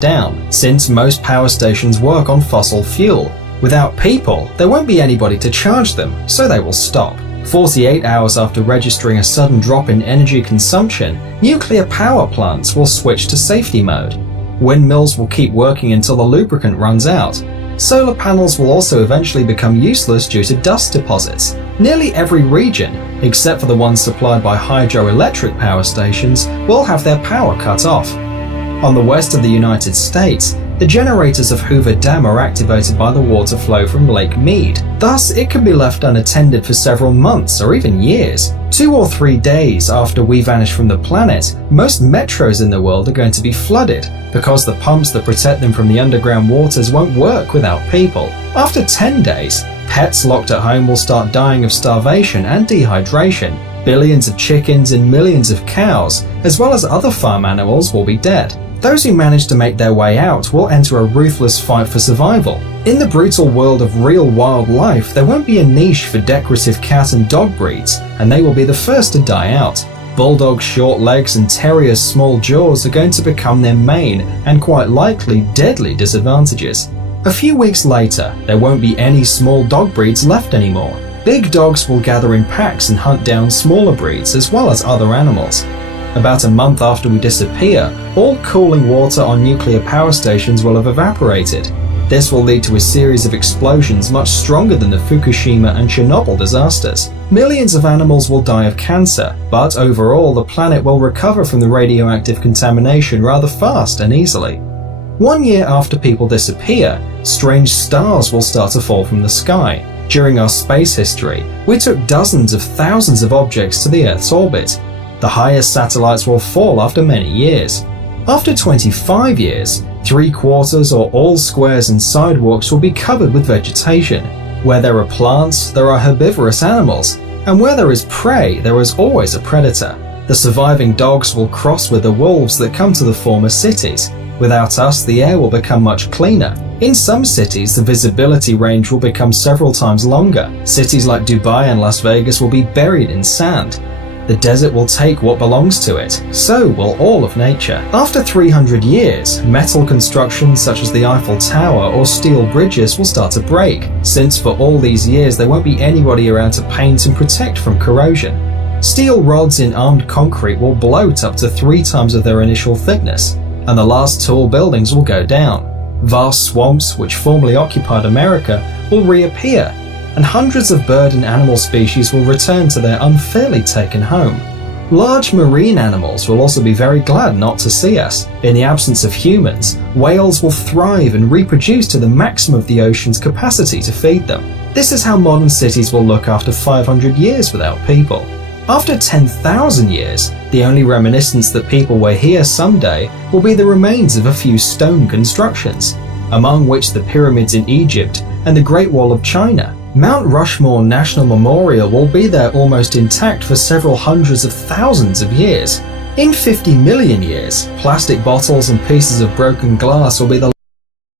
down, since most power stations work on fossil fuel. Without people, there won't be anybody to charge them, so they will stop. 48 hours after registering a sudden drop in energy consumption, nuclear power plants will switch to safety mode. Windmills will keep working until the lubricant runs out. Solar panels will also eventually become useless due to dust deposits. Nearly every region, except for the ones supplied by hydroelectric power stations, will have their power cut off. On the west of the United States, the generators of Hoover Dam are activated by the water flow from Lake Mead. Thus, it can be left unattended for several months or even years. 2 or 3 days after we vanish from the planet, most metros in the world are going to be flooded because the pumps that protect them from the underground waters won't work without people. After 10 days, pets locked at home will start dying of starvation and dehydration. Billions of chickens and millions of cows, as well as other farm animals, will be dead. Those who manage to make their way out will enter a ruthless fight for survival. In the brutal world of real wildlife, there won't be a niche for decorative cat and dog breeds, and they will be the first to die out. Bulldogs' short legs and terriers' small jaws are going to become their main and quite likely deadly disadvantages. A few weeks later, there won't be any small dog breeds left anymore. Big dogs will gather in packs and hunt down smaller breeds as well as other animals. About a month after we disappear, all cooling water on nuclear power stations will have evaporated. This will lead to a series of explosions much stronger than the Fukushima and Chernobyl disasters. Millions of animals will die of cancer, but overall the planet will recover from the radioactive contamination rather fast and easily. 1 year after people disappear, strange stars will start to fall from the sky. During our space history, we took dozens of thousands of objects to the Earth's orbit. The highest satellites will fall after many years. After 25 years, 3/4 or all squares and sidewalks will be covered with vegetation. Where there are plants, there are herbivorous animals, and where there is prey, there is always a predator. The surviving dogs will cross with the wolves that come to the former cities. Without us, the air will become much cleaner. In some cities, the visibility range will become several times longer. Cities like Dubai and Las Vegas will be buried in sand. The desert will take what belongs to it, so will all of nature. After 300 years, metal constructions such as the Eiffel Tower or steel bridges will start to break, since for all these years there won't be anybody around to paint and protect from corrosion. Steel rods in armed concrete will bloat up to 3 times of their initial thickness, and the last tall buildings will go down. Vast swamps, which formerly occupied America, will reappear, and hundreds of bird and animal species will return to their unfairly taken home. Large marine animals will also be very glad not to see us. In the absence of humans, whales will thrive and reproduce to the maximum of the ocean's capacity to feed them. This is how modern cities will look after 500 years without people. After 10,000 years, the only reminiscence that people were here someday will be the remains of a few stone constructions, among which the pyramids in Egypt and the Great Wall of China. Mount Rushmore National Memorial will be there almost intact for several hundreds of thousands of years. In 50 million years, plastic bottles and pieces of broken glass will be the